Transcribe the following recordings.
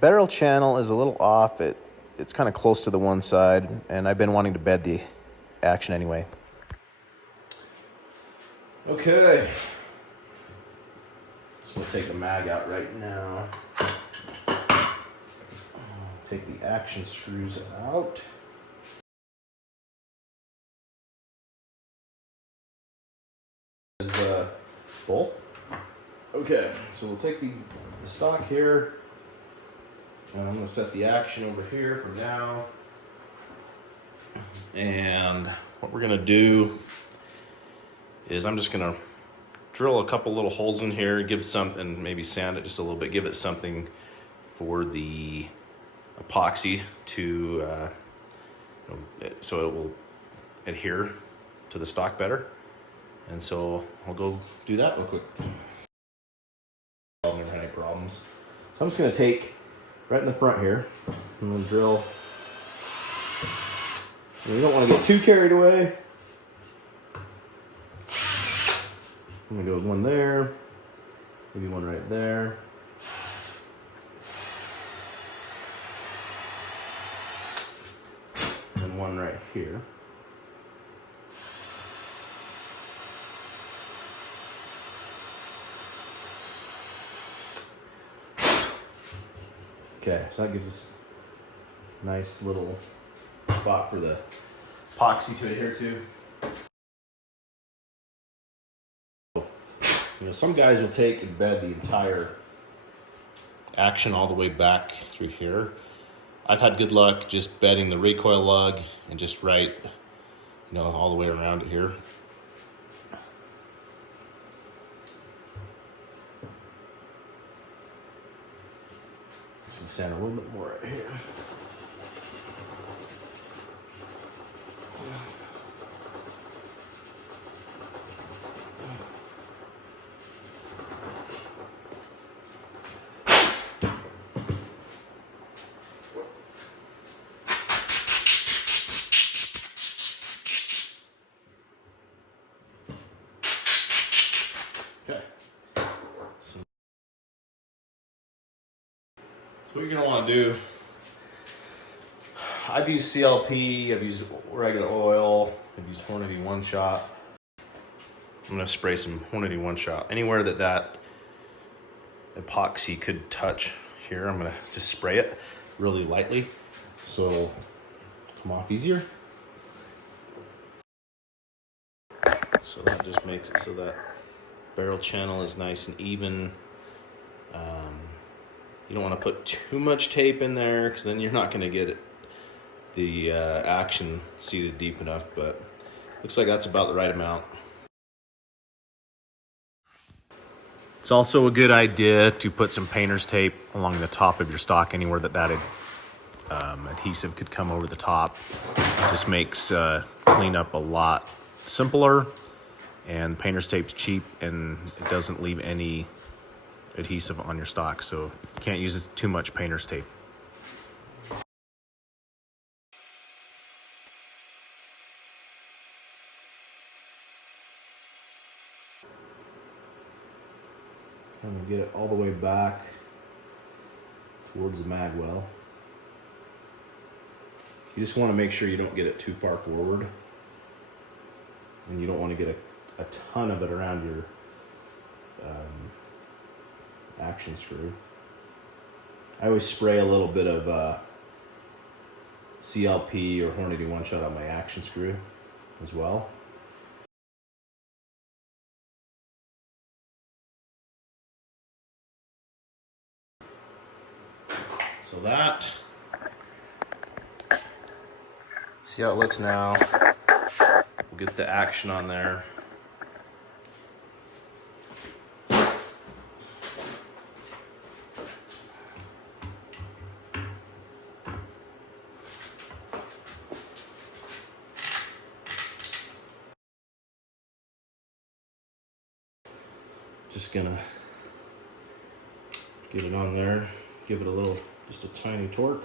barrel channel is a little off. It's kind of close to the one side, and I've been wanting to bed the action anyway. Okay, so we'll take the mag out right now. Take the action screws out. Both. Okay, so we'll take the stock here, and I'm going to set the action over here for now. And what we're going to do is I'm just going to drill a couple little holes in here, give something, maybe sand it just a little bit, give it something for the epoxy to so it will adhere to the stock better. And so I'll go do that real quick. I've never had any problems. So I'm just going to take right in the front here, I'm going to drill. And you don't want to get too carried away. I'm going to go with one there, maybe one right there. And one right here. Okay, so that gives us a nice little spot for the epoxy to adhere to. You know, some guys will take and bed the entire action all the way back through here. I've had good luck just bedding the recoil lug and just right, you know, all the way around it here. So sand a little bit more right here. Okay. So what you're going to want to do, I've used CLP, I've used regular oil, I've used Hornady One Shot. I'm going to spray some Hornady One Shot. Anywhere that epoxy could touch here, I'm going to just spray it really lightly so it'll come off easier. So that just makes it so that barrel channel is nice and even. You don't want to put too much tape in there because then you're not going to get the action seated deep enough, but looks like that's about the right amount. It's also a good idea to put some painter's tape along the top of your stock, anywhere that adhesive could come over the top. Just makes cleanup a lot simpler, and painter's tape's cheap and it doesn't leave any adhesive on your stock, so you can't use too much painter's tape. I'm going to get it all the way back towards the mag well. You just want to make sure you don't get it too far forward, and you don't want to get a ton of it around your action screw. I always spray a little bit of CLP or Hornady One Shot on my action screw as well. So that, see how it looks now. We'll get the action on there. Just gonna get it on there, give it a little, just a tiny torque.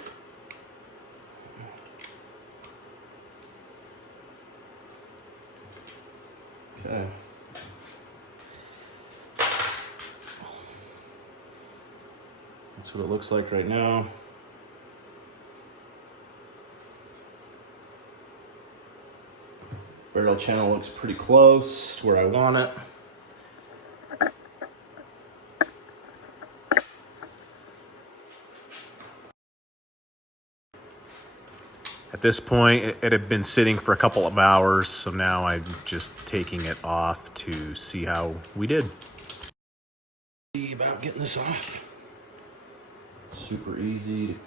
Okay. That's what it looks like right now. Barrel channel looks pretty close to where I want it. At this point, it had been sitting for a couple of hours, so now I'm just taking it off to see how we did. See about getting this off. Super easy.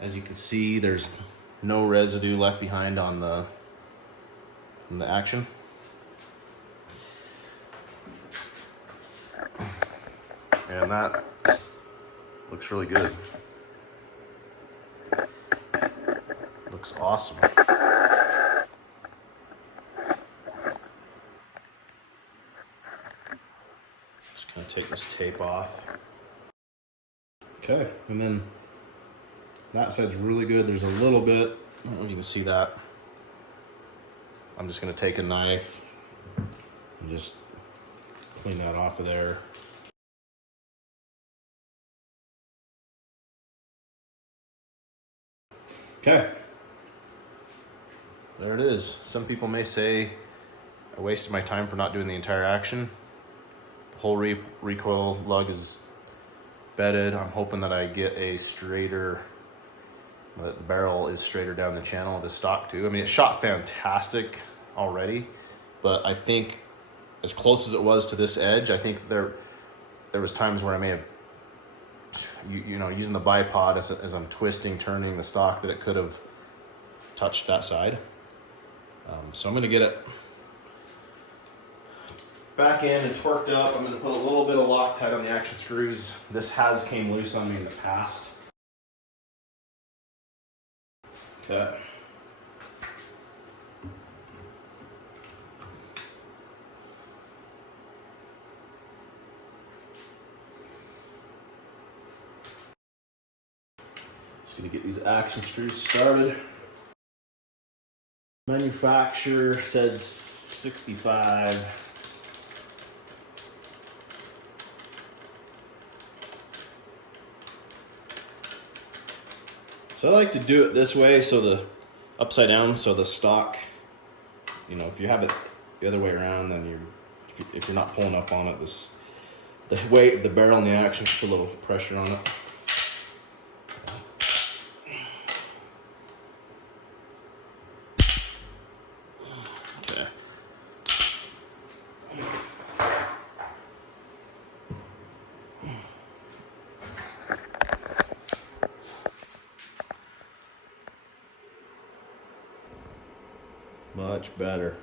As you can see, there's no residue left behind on the action. And that looks really good. Looks awesome. Just gonna take this tape off. Okay, and then that side's really good. There's a little bit, I don't know if you can see that. I'm just gonna take a knife and just clean that off of there. Okay. There it is. Some people may say I wasted my time for not doing the entire action. The whole recoil lug is bedded. I'm hoping that I get a straighter, that the barrel is straighter down the channel of the stock too. I mean, it shot fantastic already, but I think as close as it was to this edge, I think there was times where I may have, you know, using the bipod as I'm twisting, turning the stock, that it could have touched that side. So I'm gonna get it back in and torqued up. I'm gonna put a little bit of Loctite on the action screws. This has came loose on me in the past. Okay. Just gonna get these action screws started. Manufacturer said 65. So I like to do it this way, so the upside down, so the stock, you know, if you have it the other way around, then if you're not pulling up on it, the weight of the barrel and the action puts a little pressure on it. Okay. Much better.